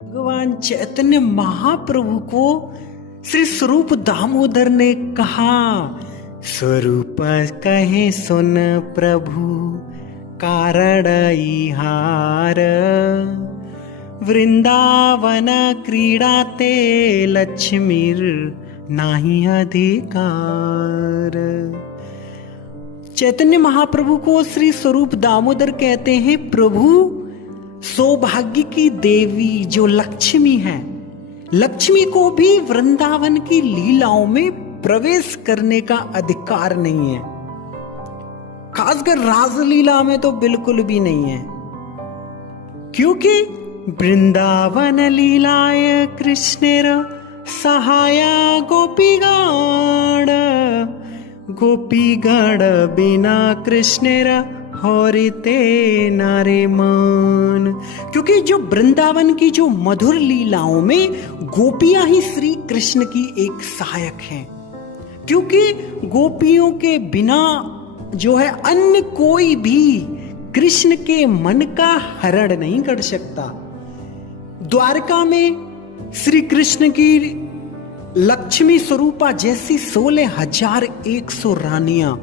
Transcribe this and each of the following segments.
भगवान चैतन्य महाप्रभु को श्री स्वरूप दामोदर ने कहा, स्वरूप कहे सुन प्रभु कारण इहार, वृंदावन क्रीड़ाते लक्ष्मीर नाही अधिकार। चैतन्य महाप्रभु को श्री स्वरूप दामोदर कहते हैं, प्रभु सौभाग्य की देवी जो लक्ष्मी है, लक्ष्मी को भी वृंदावन की लीलाओं में प्रवेश करने का अधिकार नहीं है, खासकर रासलीला में तो बिल्कुल भी नहीं है। क्योंकि वृंदावन लीलाय कृष्णेर सहाया गोपीगण, गोपीगण बिना कृष्णेर हरिते नारे मान। क्योंकि जो वृंदावन की जो मधुर लीलाओं में गोपियां ही श्री कृष्ण की एक सहायक हैं, क्योंकि गोपियों के बिना जो है अन्य कोई भी कृष्ण के मन का हरण नहीं कर सकता। द्वारका में श्री कृष्ण की लक्ष्मी स्वरूपा जैसी 16,100 रानियां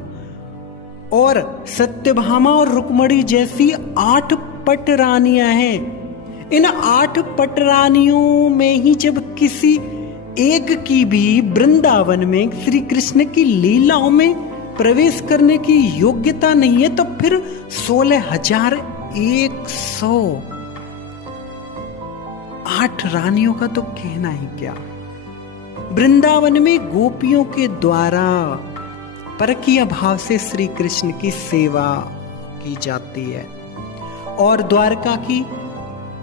और सत्यभामा और रुक्मणी जैसी 8 पट रानियां हैं। इन 8 पट रानियों में ही जब किसी एक की भी वृंदावन में श्री कृष्ण की लीलाओं में प्रवेश करने की योग्यता नहीं है, तो फिर 16,108 रानियों का तो कहना ही क्या। वृंदावन में गोपियों के द्वारा परकीय भाव से श्री कृष्ण की सेवा की जाती है, और द्वारका की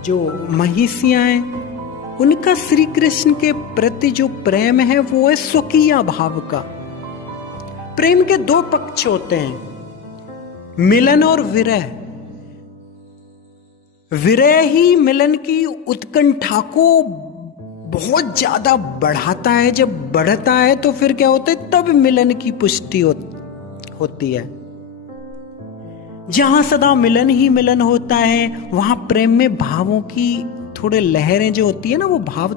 जो महिषियां हैं उनका श्री कृष्ण के प्रति जो प्रेम है वो है स्वकीय भाव का। प्रेम के 2 पक्ष होते हैं, मिलन और विरह। विरह ही मिलन की उत्कंठा को बहुत ज्यादा बढ़ाता है। जब बढ़ता है तो फिर क्या होता है, तब मिलन की पुष्टि होती है। जहां सदा मिलन ही मिलन होता है, वहां प्रेम में भावों की थोड़े लहरें जो होती है ना, वो भाव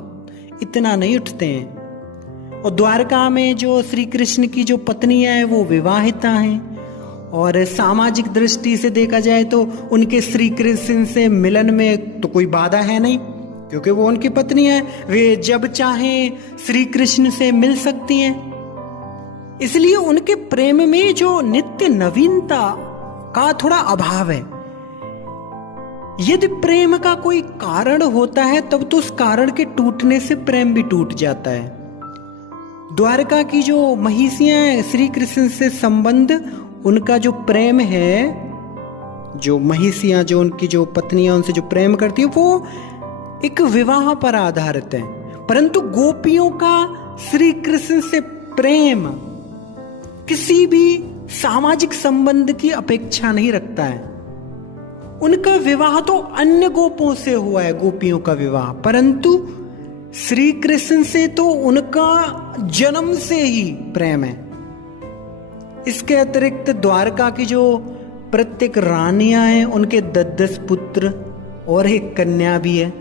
इतना नहीं उठते हैं। और द्वारका में जो श्री कृष्ण की जो पत्नियां हैं वो विवाहिता हैं, और सामाजिक दृष्टि से देखा जाए तो उनके श्री कृष्ण से मिलन में तो कोई बाधा है नहीं, क्योंकि वो उनकी पत्नी है, वे जब चाहें श्री कृष्ण से मिल सकती हैं। इसलिए उनके प्रेम में जो नित्य नवीनता का थोड़ा अभाव है। यदि प्रेम का कोई कारण होता है तब तो उस कारण के टूटने से प्रेम भी टूट जाता है। द्वारका की जो महिषियां श्री कृष्ण से संबंध, उनका जो प्रेम है, जो महिषियां जो उनकी जो पत्नियां उनसे जो प्रेम करती है वो एक विवाह पर आधारित है। परंतु गोपियों का श्री कृष्ण से प्रेम किसी भी सामाजिक संबंध की अपेक्षा नहीं रखता है। उनका विवाह तो अन्य गोपों से हुआ है, गोपियों का विवाह, परंतु श्री कृष्ण से तो उनका जन्म से ही प्रेम है। इसके अतिरिक्त द्वारका की जो प्रत्येक रानियां हैं उनके 10 पुत्र और एक कन्या भी है।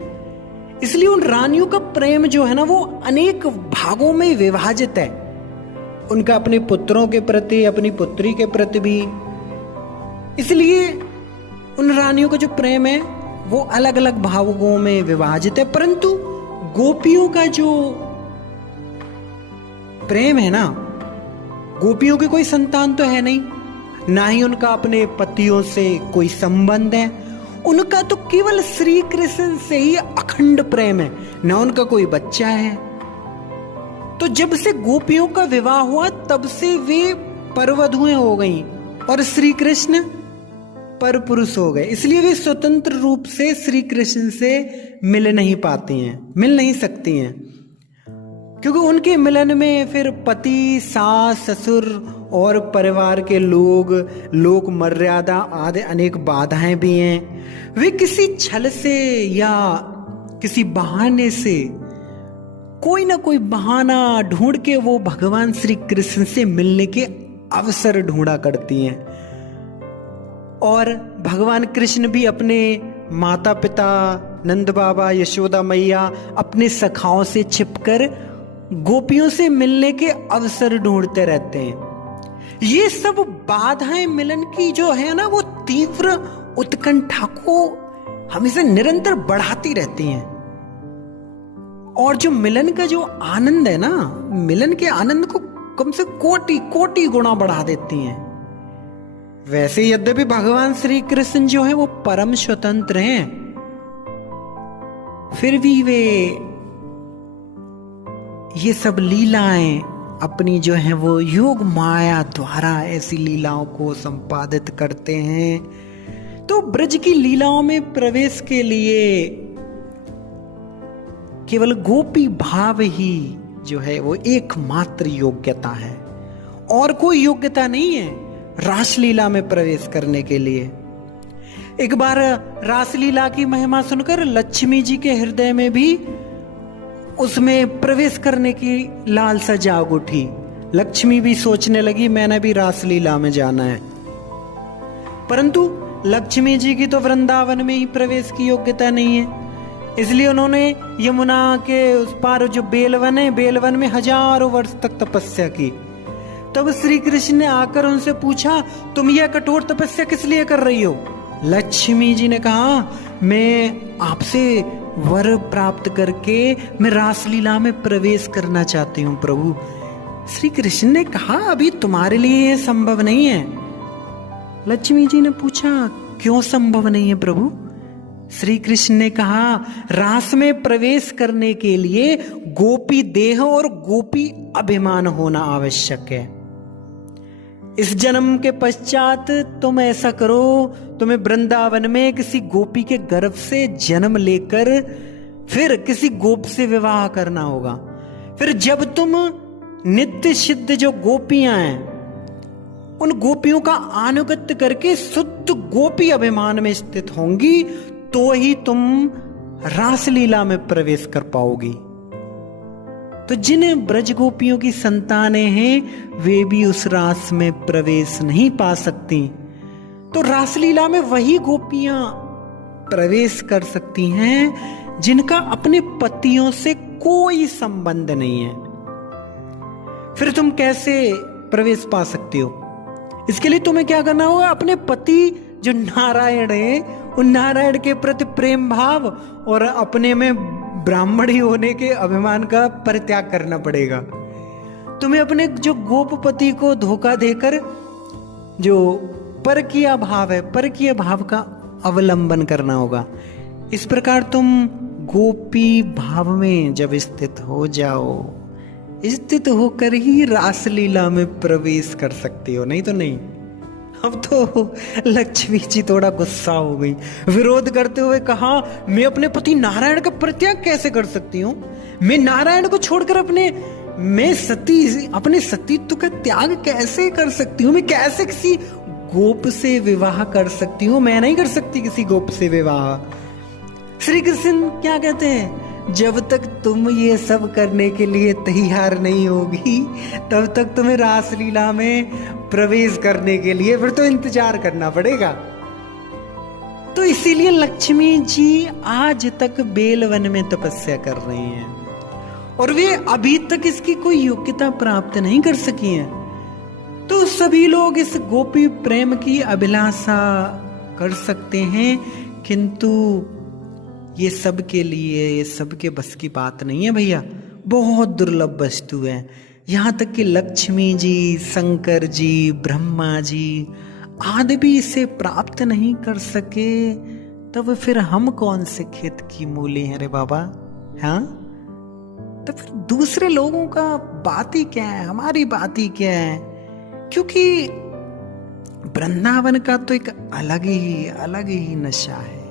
इसलिए उन रानियों का प्रेम जो है ना वो अनेक भागों में विभाजित है। उनका अपने पुत्रों के प्रति, अपनी पुत्री के प्रति भी। इसलिए उन रानियों का जो प्रेम है वो अलग अलग भागों में विभाजित है। परंतु गोपियों का जो प्रेम है ना, गोपियों की कोई संतान तो है नहीं, ना ही उनका अपने पतियों से कोई संबंध है। उनका तो केवल श्री कृष्ण से ही अखंड प्रेम है, ना उनका कोई बच्चा है। तो जब से गोपियों का विवाह हुआ तब से वे परवधुएं हो गईं और श्री कृष्ण पर पुरुष हो गए। इसलिए वे स्वतंत्र रूप से श्री कृष्ण से मिल नहीं पाती हैं, मिल नहीं सकती हैं, क्योंकि उनके मिलन में फिर पति, सास, ससुर और परिवार के लोक मर्यादा आदि अनेक बाधाएं भी हैं। वे किसी छल से या किसी बहाने से, कोई ना कोई बहाना ढूंढ के वो भगवान श्री कृष्ण से मिलने के अवसर ढूंढा करती हैं। और भगवान कृष्ण भी अपने माता पिता नंद बाबा, यशोदा मैया अपने सखाओं से छिपकर गोपियों से मिलने के अवसर ढूंढते रहते हैं। ये सब बाधाएं मिलन की जो है ना, वो तीव्र उत्कंठा को हमेशा निरंतर बढ़ाती रहती हैं। और जो मिलन का जो आनंद है ना, मिलन के आनंद को कम से कोटि कोटि गुना बढ़ा देती हैं। वैसे यद्यपि भगवान श्री कृष्ण जो है वो परम स्वतंत्र हैं, फिर भी वे ये सब लीलाएं अपनी जो है वो योग माया द्वारा ऐसी लीलाओं को संपादित करते हैं। तो ब्रज की लीलाओं में प्रवेश के लिए केवल गोपी भाव ही जो है वो एकमात्र योग्यता है, और कोई योग्यता नहीं है रासलीला में प्रवेश करने के लिए। एक बार रासलीला की महिमा सुनकर लक्ष्मी जी के हृदय में भी उसमें प्रवेश करने की लालसा जाग उठी। लक्ष्मी भी सोचने लगी मैंने भी रासलीला में जाना है, परंतु लक्ष्मी जी की तो वृंदावन में ही प्रवेश की योग्यता नहीं है। इसलिए उन्होंने यमुना के उस पार जो बेलवन है, बेलवन में हजारों वर्ष तक तपस्या की। तब श्री कृष्ण ने आकर उनसे पूछा, तुम यह कठोर तपस्या किस लिए कर रही हो? लक्ष्मी जी ने कहा, मैं आपसे वर प्राप्त करके मैं रासलीला में प्रवेश करना चाहती हूँ प्रभु। श्री कृष्ण ने कहा, अभी तुम्हारे लिए यह संभव नहीं है। लक्ष्मी जी ने पूछा, क्यों संभव नहीं है प्रभु? श्री कृष्ण ने कहा, रास में प्रवेश करने के लिए गोपी देह और गोपी अभिमान होना आवश्यक है। इस जन्म के पश्चात तुम ऐसा करो, तुम्हें वृंदावन में किसी गोपी के गर्भ से जन्म लेकर फिर किसी गोप से विवाह करना होगा। फिर जब तुम नित्य सिद्ध जो गोपियां हैं उन गोपियों का आनुगत्य करके शुद्ध गोपी अभिमान में स्थित होंगी, तो ही तुम रासलीला में प्रवेश कर पाओगी। तो जिन ब्रज गोपियों की संतानें हैं वे भी उस रास में प्रवेश नहीं पा सकती। तो रासलीला में वही गोपियां प्रवेश कर सकती हैं जिनका अपने पतियों से कोई संबंध नहीं है। फिर तुम कैसे प्रवेश पा सकती हो? इसके लिए तुम्हें क्या करना होगा? अपने पति जो नारायण है उन नारायण के प्रति प्रेम भाव और अपने में ब्राह्मणी होने के अभिमान का परित्याग करना पड़ेगा। तुम्हें अपने जो गोपपति को धोखा देकर जो परकीय भाव है, परकीय भाव का अवलंबन करना होगा। इस प्रकार तुम गोपी भाव में जब स्थित हो जाओ, स्थित होकर ही रासलीला में प्रवेश कर सकती हो, नहीं तो नहीं। अब तो लक्ष्मी जी थोड़ा गुस्सा हो गई, विरोध करते हुए कहा, मैं अपने पति नारायण का परित्याग कैसे कर सकती हूँ? मैं नारायण को छोड़कर अपने सतीत्व का त्याग कैसे कर सकती हूँ? मैं कैसे किसी गोप से विवाह कर सकती हूँ? मैं नहीं कर सकती किसी गोप से विवाह। श्री कृष्ण क्या कहते हैं, जब तक तुम ये सब करने के लिए तैयार नहीं होगी तब तक तुम्हें रासलीला में प्रवेश करने के लिए फिर तो इंतजार करना पड़ेगा। तो इसीलिए लक्ष्मी जी आज तक बेलवन में तपस्या कर रही हैं और वे अभी तक इसकी कोई योग्यता प्राप्त नहीं कर सकी हैं। तो सभी लोग इस गोपी प्रेम की अभिलाषा कर सकते हैं, किंतु ये सब के लिए, ये सब के बस की बात नहीं है भैया। बहुत दुर्लभ वस्तु है। यहाँ तक कि लक्ष्मी जी, शंकर जी, ब्रह्मा जी आदि भी इसे प्राप्त नहीं कर सके, तब फिर हम कौन से खेत की मूली हैं रे बाबा? हाँ, तो फिर दूसरे लोगों का बात ही क्या है, हमारी बात ही क्या है? क्योंकि वृंदावन का तो एक अलग ही नशा है।